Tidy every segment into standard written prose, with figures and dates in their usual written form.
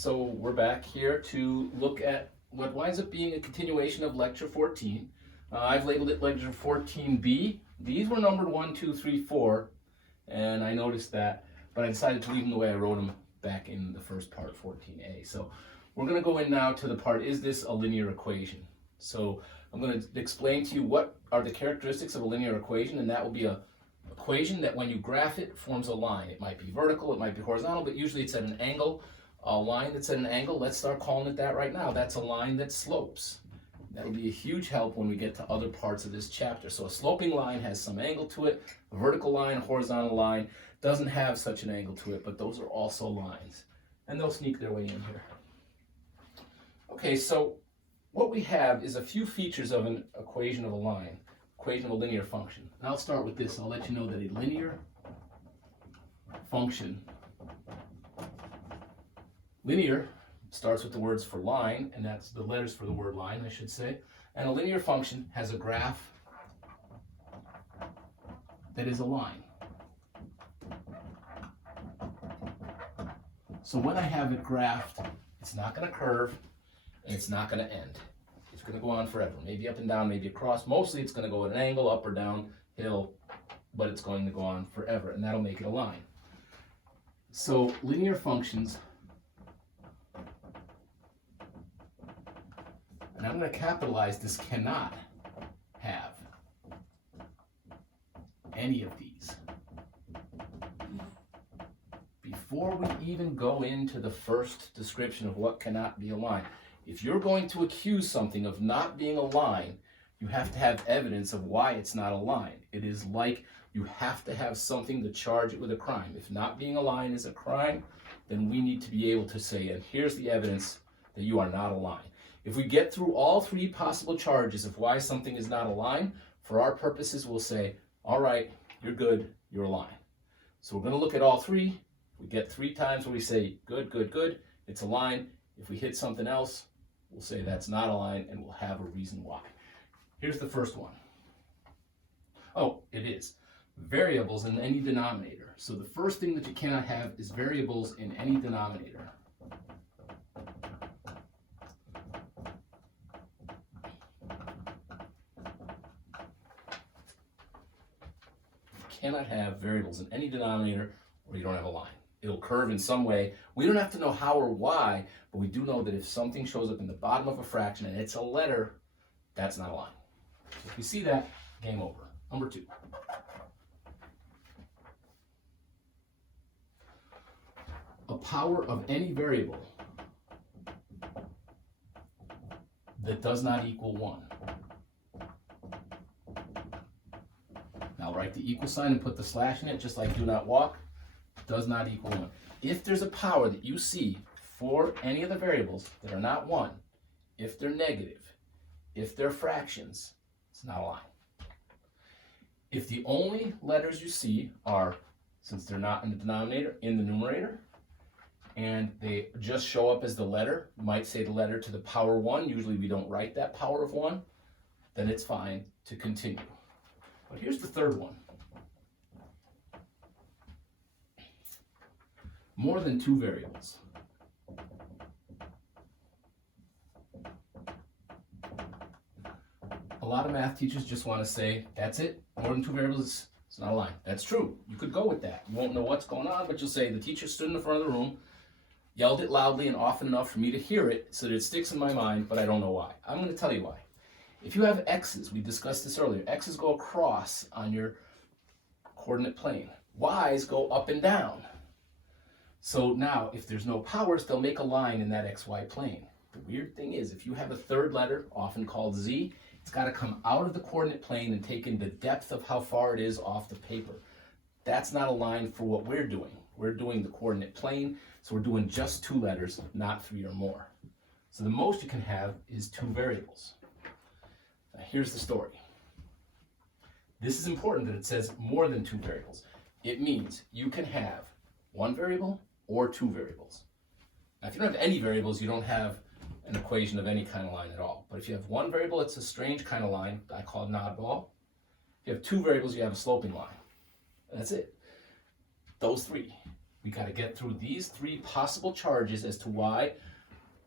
So we're back here to look at what winds up being a continuation of Lecture 14. I've labeled it Lecture 14B. These were numbered 1, 2, 3, 4, and I noticed that, but I decided to leave them the way I wrote them back in the first part, 14A. So we're going to go in now to the part, is this a linear equation? So I'm going to explain to you what are the characteristics of a linear equation, and that will be a equation that when you graph it forms a line. It might be vertical, it might be horizontal, but usually it's at an angle. A line that's at an angle, let's start calling it that right now. That's a line that slopes. That'll be a huge help when we get to other parts of this chapter. So a sloping line has some angle to it. A vertical line, a horizontal line doesn't have such an angle to it, but those are also lines. And they'll sneak their way in here. Okay, so what we have is a few features of an equation of a line, equation of a linear function. And I'll start with this. I'll let you know that a linear function, linear starts with the words for line, and that's the letters for the word line, I should say. And a linear function has a graph that is a line. So when I have it graphed, it's not going to curve, and it's not going to end. It's going to go on forever, maybe up and down, maybe across. Mostly it's going to go at an angle, up or down, hill, but it's going to go on forever, and that'll make it a line. So linear functions, and I'm going to capitalize this, cannot have any of these. Before we even go into the first description of what cannot be a line, if you're going to accuse something of not being a line, you have to have evidence of why it's not a line. It is like you have to have something to charge it with a crime. If not being a line is a crime, then we need to be able to say, and here's the evidence that you are not a line. If we get through all three possible charges of why something is not a line, for our purposes, we'll say, all right, you're good, you're a line. So we're going to look at all three. We get 3 times where we say, good, good, good, it's a line. If we hit something else, we'll say that's not a line, and we'll have a reason why. Here's the first one. Oh, it is. Variables in any denominator. So the first thing that you cannot have is variables in any denominator. Cannot have variables in any denominator, or you don't have a line. It'll curve in some way. We don't have to know how or why, but we do know that if something shows up in the bottom of a fraction and it's a letter, that's not a line. So if you see that, game over. Number 2. A power of any variable that does not equal 1. Now write the equal sign and put the slash in it, just like do not walk, does not equal 1. If there's a power that you see for any of the variables that are not 1, if they're negative, if they're fractions, it's not a line. If the only letters you see are, since they're not in the denominator, in the numerator, and they just show up as the letter, you might say the letter to the power 1, usually we don't write that power of 1, then it's fine to continue. But here's the third one. More than 2 variables. A lot of math teachers just want to say, that's it, more than 2 variables, it's not a line. That's true. You could go with that. You won't know what's going on, but you'll say, the teacher stood in the front of the room, yelled it loudly and often enough for me to hear it so that it sticks in my mind, but I don't know why. I'm going to tell you why. If you have x's, we discussed this earlier, x's go across on your coordinate plane. Y's go up and down. So now, if there's no powers, they'll make a line in that xy plane. The weird thing is, if you have a third letter, often called z, it's got to come out of the coordinate plane and take in the depth of how far it is off the paper. That's not a line for what we're doing. We're doing the coordinate plane, so we're doing just 2 letters, not 3 or more. So the most you can have is 2 variables. Now here's the story. This is important that it says more than 2 variables. It means you can have 1 variable or 2 variables. Now if you don't have any variables, you don't have an equation of any kind of line at all. But if you have 1 variable, it's a strange kind of line I call an oddball. If you have 2 variables, you have a sloping line. That's it. Those 3. We got to get through these three possible charges as to why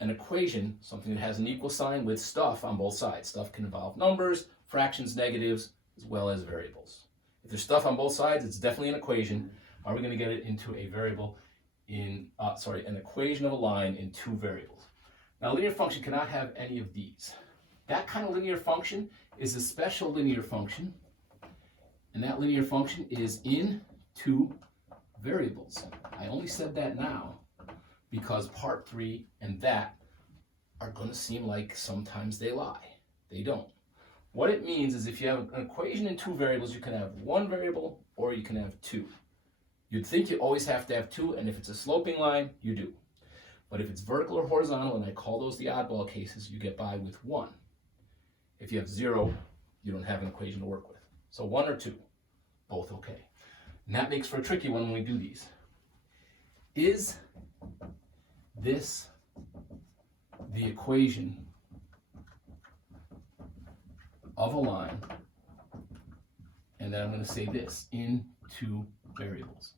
an equation, something that has an equal sign with stuff on both sides. Stuff can involve numbers, fractions, negatives, as well as variables. If there's stuff on both sides, it's definitely an equation. Are we going to get it into a variable in, an equation of a line in two variables? Now, a linear function cannot have any of these. That kind of linear function is a special linear function, and that linear function is in two variables. I only said that now because part 3 and that are going to seem like sometimes they lie. They don't. What it means is if you have an equation in two variables, you can have one variable or you can have two. You'd think you always have to have two, and if it's a sloping line, you do. But if it's vertical or horizontal, and I call those the oddball cases, you get by with one. If you have 0, you don't have an equation to work with. So 1 or 2, both okay. And that makes for a tricky one when we do these. Is this the equation of a line? And then I'm going to say this, in two variables.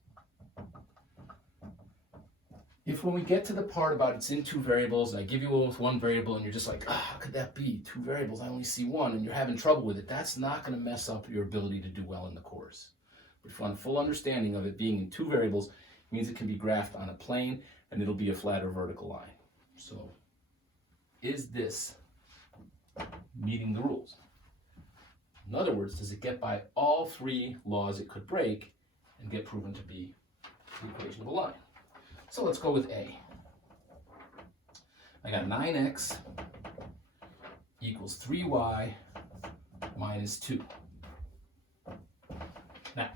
If when we get to the part about it's in two variables, and I give you one with one variable, and you're just like, how could that be? Two variables, I only see one, and you're having trouble with it, that's not going to mess up your ability to do well in the course. But if you want a full understanding of it being in two variables, it means it can be graphed on a plane, and it'll be a flat or vertical line. So, is this meeting the rules? In other words, does it get by all three laws it could break and get proven to be the equation of a line? So let's go with A. I got 9x equals 3y minus 2. Now,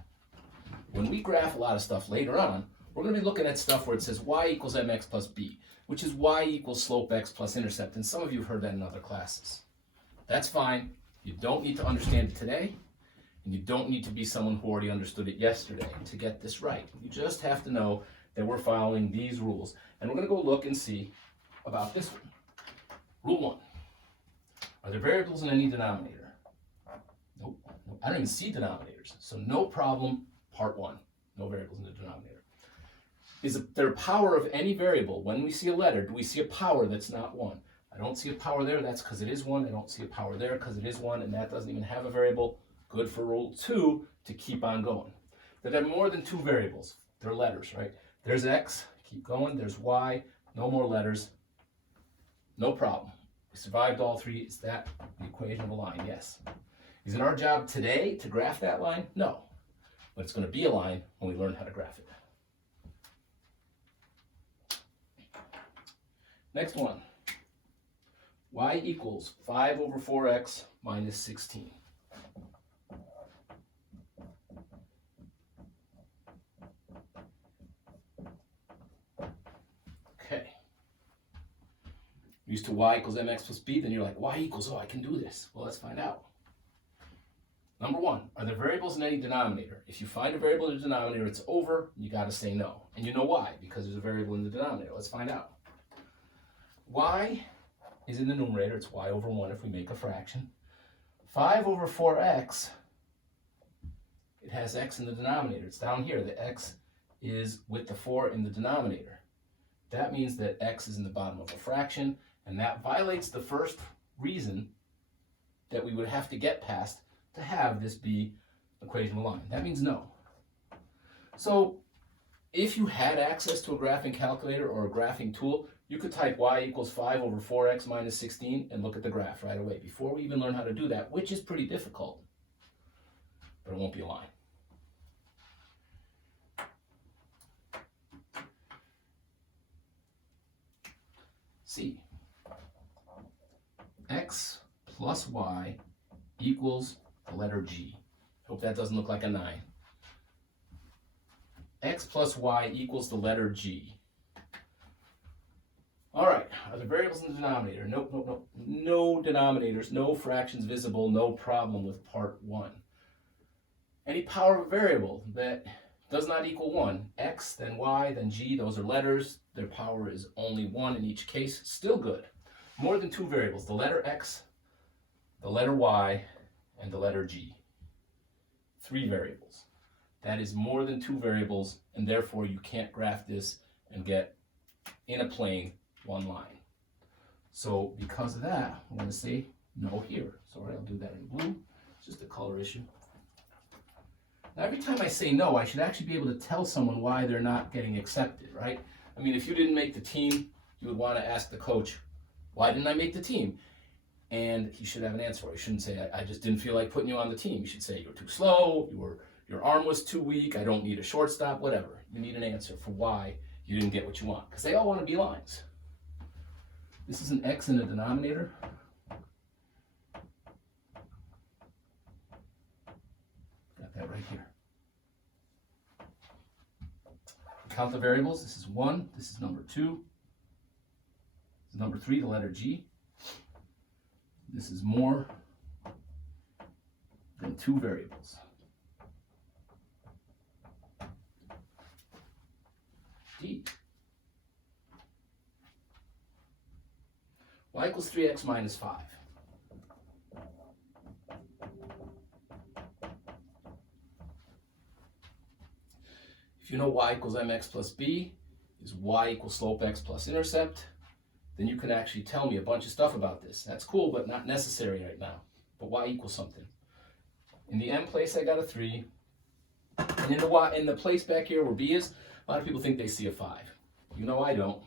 when we graph a lot of stuff later on, we're going to be looking at stuff where it says y equals mx plus b, which is y equals slope x plus intercept, and some of you have heard that in other classes. That's fine. You don't need to understand it today, and you don't need to be someone who already understood it yesterday to get this right. You just have to know that we're following these rules. And we're going to go look and see about this one. Rule 1. Are there variables in any denominator? Nope. I don't even see denominators. So no problem, part 1. No variables in the denominator. Is there a power of any variable? When we see a letter, do we see a power that's not 1? I don't see a power there. That's because it is 1. I don't see a power there because it is 1. And that doesn't even have a variable. Good for rule 2 to keep on going. That have more than two variables. They're letters, right? There's x, keep going, there's y, no more letters, no problem. We survived all three. Is that the equation of a line? Yes. Is it our job today to graph that line? No. But it's going to be a line when we learn how to graph it. Next one. Y equals 5 over 4x minus 16. Okay. Used to y equals mx plus b, then you're like, y equals, I can do this. Well, let's find out. Number 1, are there variables in any denominator? If you find a variable in the denominator, it's over, you got to say no. And you know why, because there's a variable in the denominator. Let's find out. Y is in the numerator, it's y over 1 if we make a fraction. 5 over 4x, it has x in the denominator. It's down here. The x is with the 4 in the denominator. That means that x is in the bottom of a fraction, and that violates the first reason that we would have to get past to have this be equation of a line. That means no. So if you had access to a graphing calculator or a graphing tool, you could type y equals 5 over 4x minus 16 and look at the graph right away before we even learn how to do that, which is pretty difficult, but it won't be a line. C. X plus y equals the letter G. Hope that doesn't look like a 9. X plus y equals the letter G. All right, are there variables in the denominator? Nope. No denominators, no fractions visible, no problem with part 1. Any power of a variable that does not equal 1, x, then y, then g, those are letters. Their power is only 1 in each case. Still good. More than two variables, the letter x, the letter y, and the letter g. 3 variables. that is more than 2 variables, and therefore you can't graph this and get in a plane one line. So because of that, I'm going to say no here. Sorry, I'll do that in blue. It's just a color issue. Now, every time I say no, I should actually be able to tell someone why they're not getting accepted, right? I mean, if you didn't make the team, you would want to ask the coach, why didn't I make the team? And he should have an answer for it. You shouldn't say, I just didn't feel like putting you on the team. You should say, you were too slow, your arm was too weak, I don't need a shortstop, whatever. You need an answer for why you didn't get what you want, because they all want to be lines. This is an x in the denominator. Got that right here. Count the variables. This is 1, this is number 2. This is number 3, the letter G. This is more than 2 variables. D. Y equals 3x minus 5. If you know y equals mx plus b is y equals slope x plus intercept, then you can actually tell me a bunch of stuff about this. That's cool, but not necessary right now. But y equals something. In the m place, I got a 3. And in the place back here where b is, a lot of people think they see a 5. You know I don't.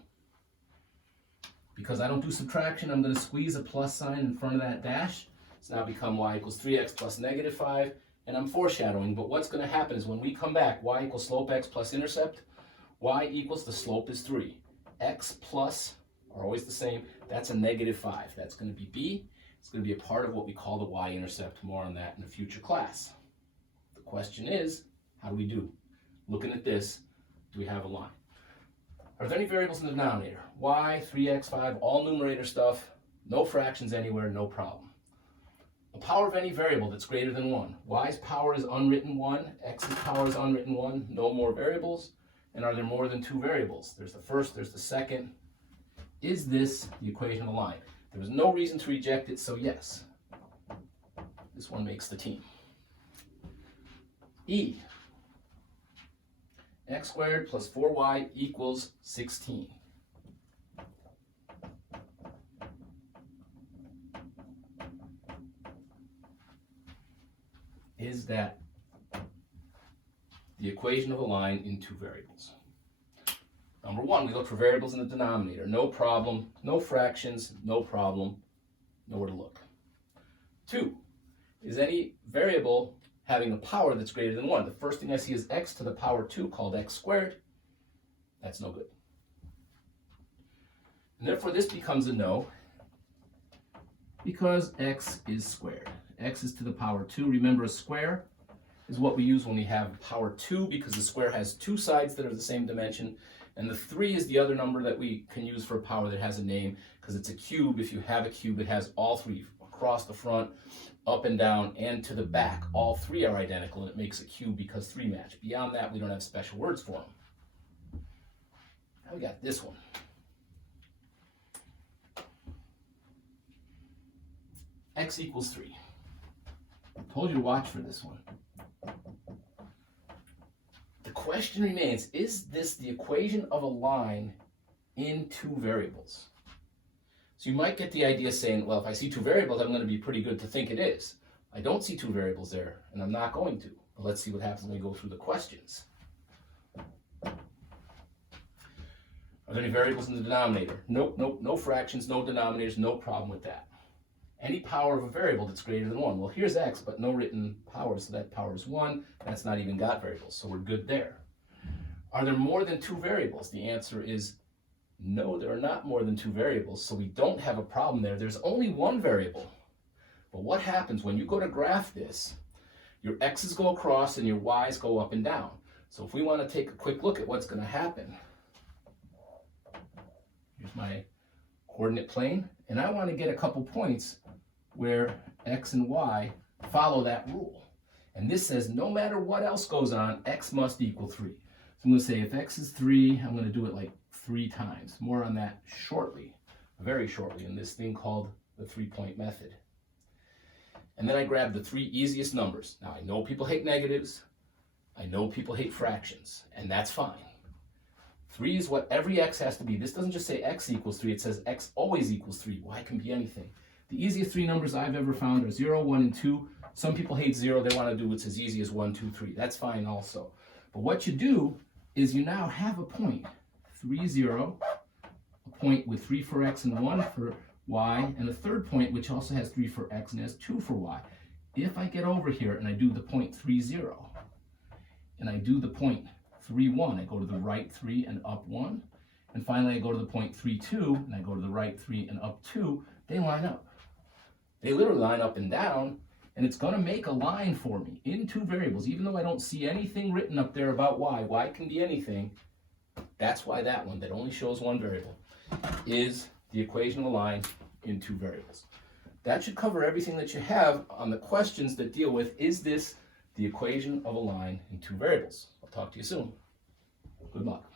Because I don't do subtraction, I'm going to squeeze a plus sign in front of that dash. It's now become y equals 3x plus negative 5. And I'm foreshadowing, but what's going to happen is when we come back, y equals slope x plus intercept, y equals the slope is 3. X plus are always the same. That's a negative 5. That's going to be b. It's going to be a part of what we call the y-intercept. More on that in a future class. The question is, how do we do? Looking at this, do we have a line? Are there any variables in the denominator? Y, 3x, 5, all numerator stuff, no fractions anywhere, no problem. A power of any variable that's greater than 1. Y's power is unwritten 1, x's power is unwritten 1, no more variables. And are there more than 2 variables? There's the first, there's the second. Is this the equation of the line? There was no reason to reject it, so yes. This one makes the team. E. X squared plus 4y equals 16. Is that the equation of a line in 2 variables? Number 1, we look for variables in the denominator. No problem, no fractions, no problem, nowhere to look. 2, is any variable having a power that's greater than 1? The first thing I see is x to the power 2 called x squared. That's no good. And therefore this becomes a no because x is squared. X is to the power 2. Remember, a square is what we use when we have power 2 because the square has 2 sides that are the same dimension. And the 3 is the other number that we can use for a power that has a name because it's a cube. If you have a cube, it has all 3 across the front, up and down, and to the back. All 3 are identical, and it makes a cube because 3 match. Beyond that, we don't have special words for them. Now we got this one. X equals 3. I told you to watch for this one. The question remains, is this the equation of a line in 2 variables? So you might get the idea saying, well, if I see 2 variables, I'm going to be pretty good to think it is. I don't see 2 variables there, and I'm not going to. But let's see what happens when we go through the questions. Are there any variables in the denominator? Nope, nope, no fractions, no denominators, no problem with that. Any power of a variable that's greater than 1. Well, here's x, but no written power, so that power is 1. That's not even got variables, so we're good there. Are there more than 2 variables? The answer is no, there are not more than 2 variables, so we don't have a problem there. There's only 1 variable. But what happens when you go to graph this? Your x's go across and your y's go up and down. So if we want to take a quick look at what's going to happen, here's my coordinate plane, and I want to get a couple points where x and y follow that rule. And this says no matter what else goes on, x must equal 3. So I'm going to say if x is 3, I'm going to do it like 3 times. More on that shortly, very shortly, in this thing called the 3-point method. And then I grab the 3 easiest numbers. Now I know people hate negatives. I know people hate fractions, and that's fine. 3 is what every x has to be. This doesn't just say x equals 3, it says x always equals 3. Y can be anything. The easiest 3 numbers I've ever found are 0, 1, and 2. Some people hate 0, they want to do what's as easy as 1, 2, 3. That's fine also. But what you do is you now have a point, 3, 0, a point with 3 for x and 1 for y, and a third point which also has 3 for x and has 2 for y. If I get over here and I do the point 3, 0, and I do the point 3, 1, I go to the right 3 and up 1, and finally I go to the point 3, 2, and I go to the right 3 and up 2, they line up. They literally line up and down, and it's going to make a line for me in 2 variables. Even though I don't see anything written up there about y can be anything, that's why that one, that only shows 1 variable, is the equation of a line in 2 variables. That should cover everything that you have on the questions that deal with, is this the equation of a line in 2 variables? I'll talk to you soon. Good luck.